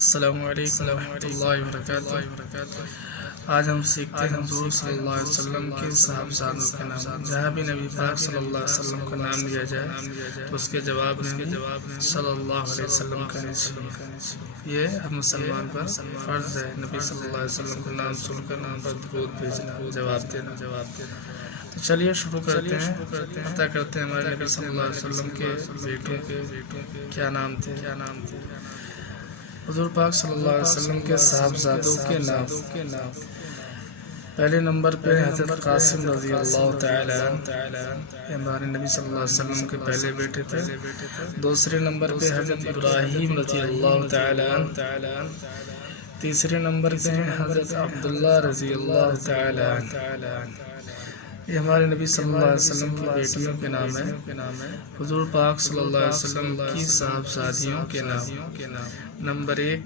السلام علیکم ورحمۃ اللہ وبرکاتہ۔ آج ہم سیکھتے ہیں حضور صلی اللہ علیہ وسلم کے صاحبزادوں کے نام۔ جہاں بھی نبی پاک صلی اللہ علیہ وسلم کا نام لیا جائے تو اس کے جواب میں صلی اللہ علیہ وسلم کہنا چاہیے۔ یہ ہم مسلمان پر فرض ہے، نبی صلی اللہ علیہ وسلم کا نام سن کر نام پر درود بھیجنا، جواب دینا۔ تو چلیے شروع کرتے ہیں، پتہ کرتے ہیں ہمارے نبی صلی اللہ علیہ وسلم کے بیٹوں کے کیا نام تھے۔ حضور پاک صلی اللہ علیہ وسلم کے صاحبزادوں کے نام۔ پہلے نمبر پہ حضرت قاسم رضی اللہ تعالی عنہ، یہ ہمارے نبی صلی اللہ علیہ وسلم کے پہلے بیٹے تھے۔ دوسرے نمبر پہ حضرت ابراہیم رضی اللہ تعالی عنہ۔ تیسرے نمبر پہ ہیں حضرت عبداللہ رضی اللہ تعالی عنہ۔ یہ ہمارے نبی صلی اللہ علیہ وسلم کی بیٹیوں کے نام ہیں۔ حضور پاک صلی اللہ علیہ وسلم کی صاحبزادیوں کے نام۔ نمبر ایک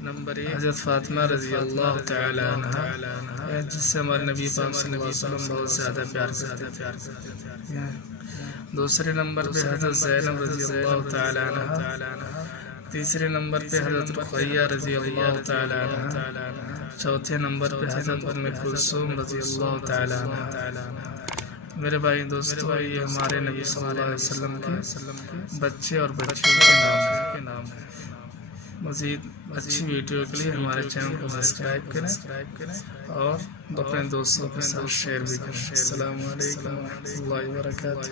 حضرت فاطمہ رضی اللہ تعالی عنہ، جس سے ہمارے نبی پاک صلی اللہ علیہ وسلم بہت زیادہ پیار کرتے تھے۔ دوسرے نمبر پہ حضرت زینب رضی اللہ تعالی عنہ۔ تیسرے نمبر پہ حضرت رقیہ رضی اللہ تعالی عنہ۔ چوتھے نمبر پہ حضرت ام کلثوم رضی اللہ تعالی عنہ۔ میرے بھائی دوستو، یہ ہمارے نبی صلی اللہ علیہ وسلم کے بچے اور بچیوں کے نام ہیں۔ مزید اچھی ویڈیو کے لیے ہمارے چینل کو سبسکرائب کریں اور اپنے دوستوں کے ساتھ شیئر بھی کریں۔ السلام علیکم ورحمۃ اللہ وبرکاتہ۔